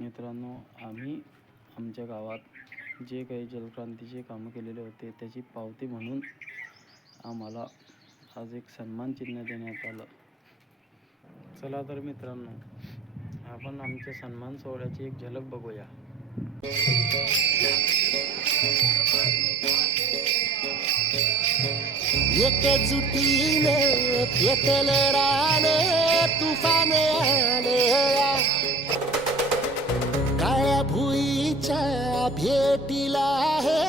मित्रांनो, आम्ही आमच्या गावात जे काही जलक्रांतीचे कामं केलेले होते त्याची पावती म्हणून आम्हाला आज एक सन्मान चिन्ह देण्यात आलं. चला तर मित्रांनो, आपण आमच्या सन्मान सोहळ्याची एक झलक बघूया. एकजुटीने पेटल रान तुफान आलया, काळ्या भुईच्या भेटीला हे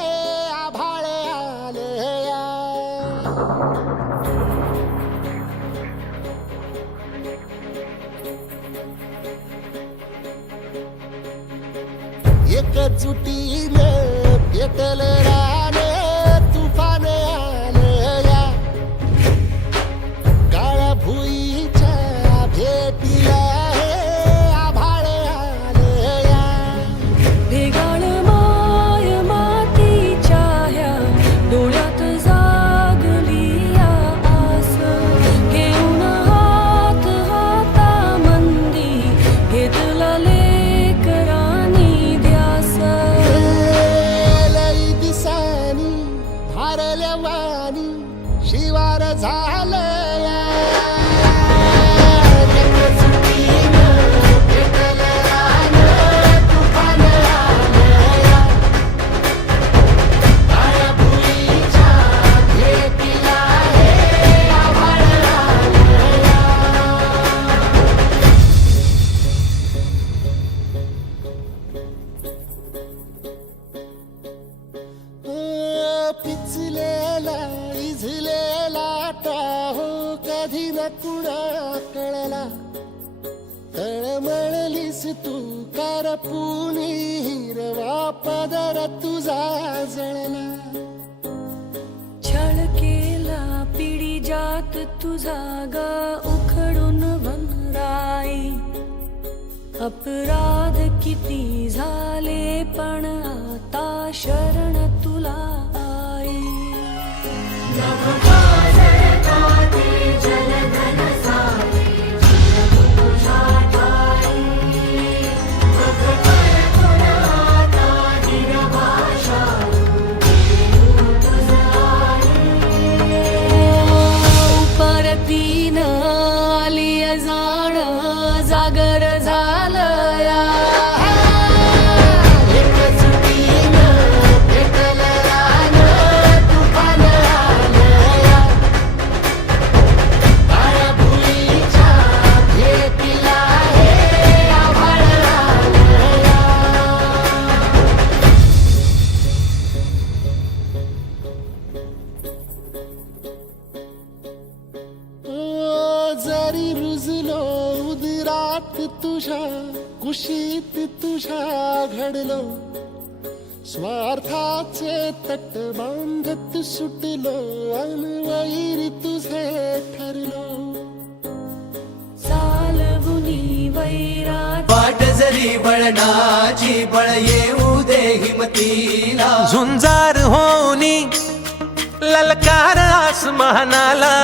आभाळ आलया. एकजुटीने पेटल रान तुफान आलया, काळ्या भुईच्या भेटीला हे आभाळ आलया. भेगाळ माय मातीच्या ह्या डोळ्यात जागली आस, घेऊन हात हातामंदी घेतला लेकरांनी ध्यास. लई दिसानी भारल्या वाणी शिवार झालया, एकजुटीनं पेटल रान तुफान आलया, काळ्या भुईच्या भेटीला हे आभाळ आलया. पिचलेला इझलेला टाहो कधी न कुणा कळला, तळमळलीस तू करपुनी हिरवा पदर तुझा जळला. छळ केला पिढी जात तुझा ग उखडून वनराई. अपराध किती झाले पण आता शरण तुला आई. परतीन आली जाण जागर झालया, एकजुटीनं पेटल रान तुफान आलया, काळ्या भुईच्या भेटीला हे आभाळ आलया. जरी रुजलो उदरात तुझ्या कुशीत तुझ्या घडलो, स्वार्थाचे तट बांधत सुटलो अनवैरी तुझे ठरलो. चालवुनी वैरात वाट जरी बळणाची बळ येऊ दे हिमतीला, झुंजार होनी ललकार आसमानाला.